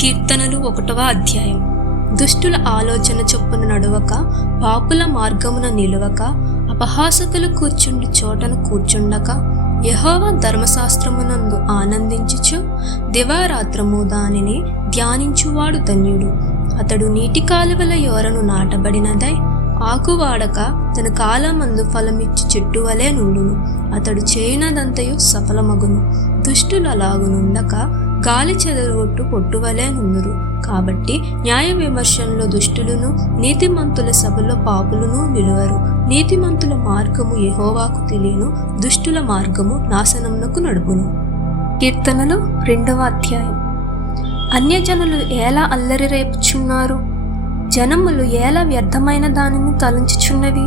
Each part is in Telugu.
కీర్తనలు 1వ అధ్యాయం. దుష్టుల ఆలోచన చొప్పున నడువక, పాపుల మార్గమున నిలువక, అపహాసకులు కూర్చుండి చోటను కూర్చుండక, యెహోవా ధర్మశాస్త్రమునందు ఆనందించుచు దివారాత్రము దానిని ధ్యానించువాడు ధన్యుడు. అతడు నీటి కాలువల యోరను నాటబడినదై ఆకువాడక తన కాలమందు ఫలమిచ్చు చెట్టు వలె నుండును. అతడు చేయునదంతయు సఫలమగును. దుష్టులు అలాగునుండక గాలి చెదరగొట్టు పొట్టువలే నుందురు. కాబట్టి న్యాయ విమర్శంలో దుష్టులను, నీతిమంతుల సభలో పాపులను నిలువరు. నీతిమంతుల మార్గము యెహోవాకు తెలియను, దుష్టుల మార్గము నాశనమునకు నడుపును. కీర్తనలు 2వ అధ్యాయం. అన్యజనులు ఎలా అల్లరి రేపుచున్నారు? జనములు ఎలా వ్యర్థమైన దానిని తలంచుచున్నవి?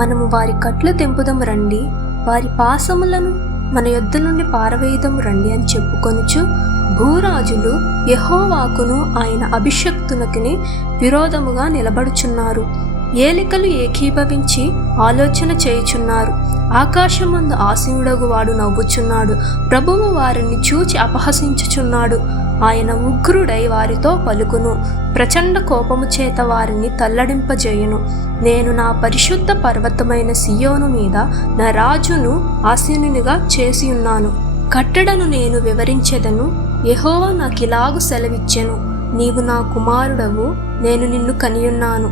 మనము వారి కట్లు తెంపుదము రండి, వారి పాసములను మన యొద్ద నుండి పారవేయుదము రండి అని చెప్పుకొనుచు భూరాజులు యెహోవాకును ఆయన అభిషక్తునకుని విరోధముగా నిలబడుచున్నారు. ఏలికలు ఏకీభవించి ఆలోచన చేయుచున్నారు. ఆకాశమందు ఆసీనుడగు వాడు నవ్వుచున్నాడు. ప్రభువు వారిని చూచి అపహసించుచున్నాడు. ఆయన ఉగ్రుడై వారితో పలుకును. ప్రచండ కోపము చేత వారిని తల్లడింపజేయును. నేను నా పరిశుద్ధ పర్వతమైన సియోను మీద నా రాజును ఆసీనునిగా చేసి ఉన్నాను. కట్టడను నేను వివరించెదను. యెహోవా నాకిలాగు సెలవిచ్చెను. నీవు నా కుమారుడవు, నేను నిన్ను కనియున్నాను.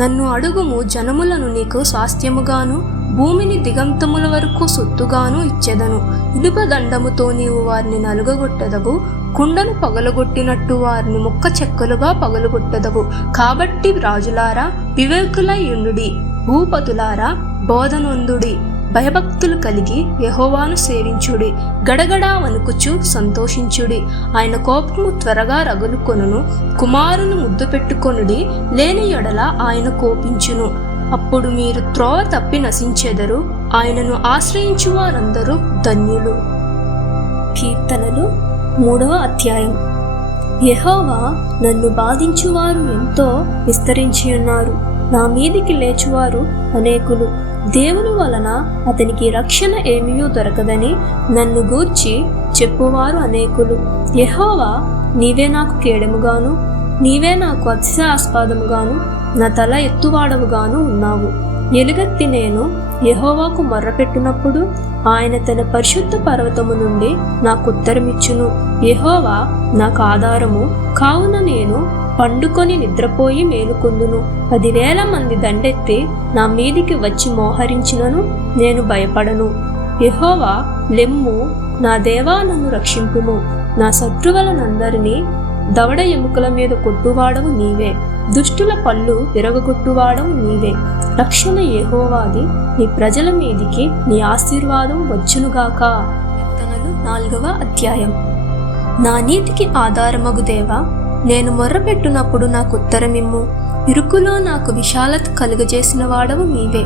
నన్ను అడుగుము, జనములను నీకు స్వాస్థ్యముగాను భూమిని దిగంతముల వరకు సొత్తుగాను ఇచ్చెదను. ఇనుపదండముతో నీవు వారిని నలుగగొట్టెదవు, కుండను పగలగొట్టినట్టు వారిని ముక్క చెక్కలుగా పగలగొట్టెదవు. కాబట్టి రాజులారా వివేకులై యుండుడి, భూపతులారా బోధనొందుడి. భయభక్తులు కలిగి యెహోవాను సేవించుడి. గడగడా వణుకుచు సంతోషించుడి. ఆయన కోపము త్వరగా రగులుకొనును. కుమారుని ముద్దు పెట్టుకొనుడి, లేని ఎడల ఆయన కోపించును. అప్పుడు మీరు త్రోవ తప్పి నశించెదరు. ఆయనను ఆశ్రయించు వారందరూ ధన్యులు. కీర్తనలు 3వ అధ్యాయం. యెహోవా నన్ను బాధించువారు ఎంతో విస్తరించి ఉన్నారు. నా మీదికి లేచువారు అనేకులు. దేవుని వలన అతనికి రక్షణ ఏమీయూ దొరకదని నన్ను గూర్చి చెప్పువారు అనేకులు. యెహోవా నీవే నాకు కేడముగాను, నీవే నాకు అతిశయాస్పదముగాను, నా తల ఎత్తువాడవుగాను ఉన్నావు. ఎలుగెత్తి నేను యెహోవాకు మొర్రపెట్టినప్పుడు ఆయన తన పరిశుద్ధ పర్వతము నుండి నాకు ఉత్తరమిచ్చును. యెహోవా నాకు ఆధారము కావున నేను పండుకొని నిద్రపోయి మేలుకొందును. 10,000 మంది దండెత్తి నా మీదికి వచ్చి మోహరించినను నేను భయపడను. యెహోవా లెమ్ము, నా దేవా నన్ను రక్షింపుము. నా శత్రువులనందరినీ దవడ ఎముకల మీద కొట్టువాడవు నీవే. దుష్టుల పళ్ళు విరగొట్టువాడవు నీవే. రక్షణ యెహోవాది, నీ ప్రజల మీదికి నీ ఆశీర్వాదం వచ్చునుగాక. కీర్తనలు 4వ అధ్యాయం. నా నీతికి ఆధారమగు దేవా, నేను మొర్రపెట్టునప్పుడు నాకు ఉత్తరమిమ్ము. ఇరుకులో నాకు విశాలత కలుగజేసిన వాడవు నీవే.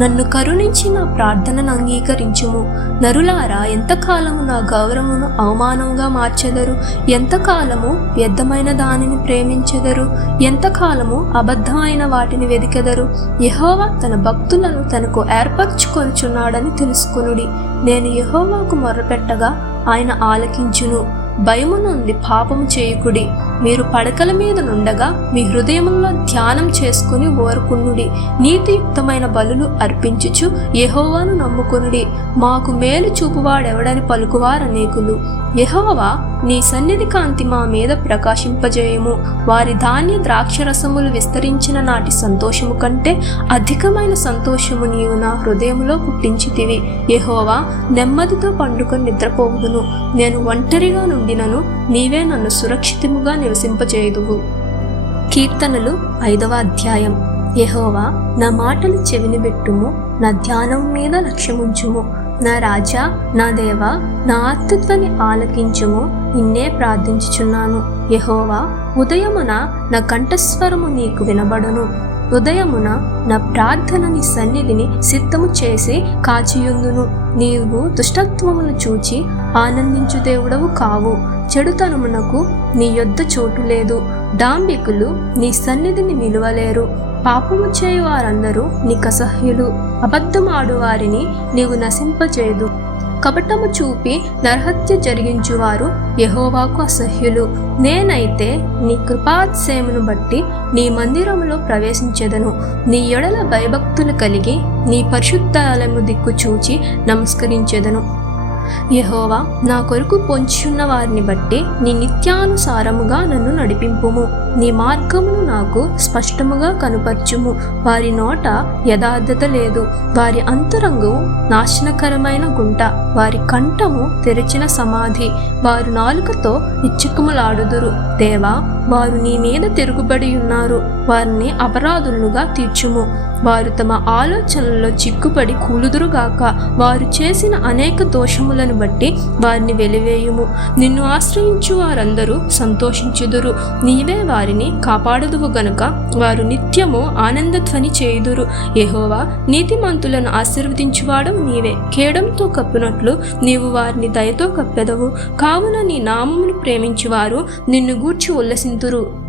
నన్ను కరుణించి నా ప్రార్థనను అంగీకరించుము. నరులారా ఎంతకాలము నా గౌరవమును అవమానంగా మార్చెదరు? ఎంతకాలము వ్యర్థమైన దానిని ప్రేమించెదరు? ఎంతకాలము అబద్ధమైన వాటిని వెదికెదరు? యెహోవా తన భక్తులను తనకు ఏర్పరచుకొనుచున్నాడని తెలుసుకొనుడి. నేను యెహోవాకు మొర్రపెట్టగా ఆయన ఆలకించును. భయము నుండి పాపము చేయుకుడి. మీరు పడకల మీద నుండగా మీ హృదయములో ధ్యానం చేసుకుని ఓరుకునుడి. నీతియుక్తమైన బలులు అర్పించుచు యెహోవాను నమ్ముకొనుడి. మాకు మేలు చూపువాడెవడని పలుకువారనేకులు. యెహోవా నీ సన్నిధి కాంతి మా మీద ప్రకాశింపజేయము. వారి ధాన్య ద్రాక్షరసములు విస్తరించిన నాటి సంతోషము కంటే అధికమైన సంతోషము నీవు నా హృదయములో పుట్టించితివి. యెహోవా నెమ్మదితో పండుకొని నిద్రపోవుదును. నేను ఒంటరిగా నుండినను నీవే నన్ను సురక్షితముగా నివసింపజేయుదువు. కీర్తనలు 5వ అధ్యాయం. యెహోవా నా మాటలు చెవిని పెట్టుము, నా ధ్యానం మీద లక్ష్యముంచుము. నా రాజా, నా దేవా, నా ఆర్తత్వాన్ని ఆలకించుము. నిన్నే ప్రార్థించుచున్నాను. యెహోవా ఉదయమున నా కంఠస్వరము నీకు వినబడును. ఉదయమున నా ప్రార్థన నీ సన్నిధిని సిద్ధము చేసి కాచియుందును. నీవు దుష్టత్వమును చూచి ఆనందించు దేవుడవు కావు. చెడుతనమునకు నీ యొద్ద చోటు లేదు. డాంబికులు నీ సన్నిధిని నిలువలేరు. పాపము చేయు వారందరూ నీకు అసహ్యులు. అబద్ధమాడు వారిని నీవు నశింపచేయదు. కపటము చూపి నరహత్య జరిగించువారు యెహోవాకు అసహ్యులు. నేనైతే నీ కృపాతిశయమును బట్టి నీ మందిరములో ప్రవేశించెదను. నీ ఎడల భయభక్తులు కలిగి నీ పరిశుద్ధాలయము దిక్కు చూచి నమస్కరించెదను. యెహోవా, నా కొరకు పొంచియున్న వారిని బట్టి నీ నిత్యానుసారముగా నన్ను నడిపింపుము. నీ మార్గమును నాకు స్పష్టముగా కనుపర్చుము. వారి నోట యథార్థత లేదు, వారి అంతరంగం నాశనకరమైన గుంట, వారి కంఠము తెరిచిన సమాధి, వారు నాలుకతో ఇచ్చకములాడుదురు. దేవా, వారు నీ మీద తిరుగుబడి ఉన్నారు, వారిని అపరాధులుగా తీర్చుము. వారు తమ ఆలోచనల్లో చిక్కుపడి కూలుదురుగాక. వారు చేసిన అనేక దోషములను బట్టి వారిని వెలివేయుము. నిన్ను ఆశ్రయించు వారందరూ సంతోషించుదురు. నీవే వారిని కాపాడుదువు గనుక వారు నిత్యము ఆనందధ్వని చేయుదురు. యెహోవా, నీతిమంతులను ఆశీర్వదించువాడవు నీవే. కేడంతో కప్పునట్లు నీవు వారిని దయతో కప్పెదవు. కావున నీ నామమును ప్రేమించువారు నిన్ను గూర్చి ఉల్లసింతురు.